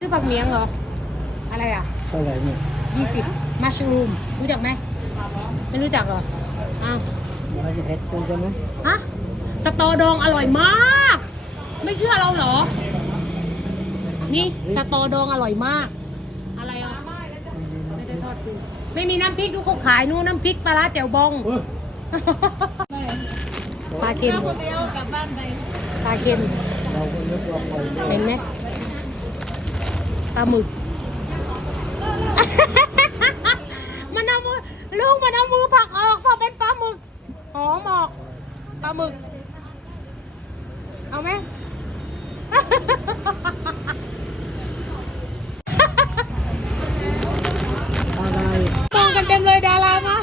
ซื้อผักเมียงเหรออะไรอ่ะเท่าไหร่เนี่ย20มัชรูมรู้จักไหมไม่รู้จักเหรออ้าวเราจะเผ็ดกันใช่ไหมฮะสตอดองอร่อยมาก ไม่เชื่อเราเหรอนี่สตอดองอร่อยมากอะไรอ่ะไม่ได้ทอดกูไม่มีน้ำพริกดูเขาขายนู่นน้ำพริกปลาร้าแจ่วบองปลาเค็มปลาเค็มเราก็นึกว่าปล่อย เห็นไหมปลาหมึก มันเอามือลูกมันเอามือผลักออกพอเป็นปลาหมึกหอมออกปลาหมึกเอาไหม อะไรมองกันเต็มเลยดารามา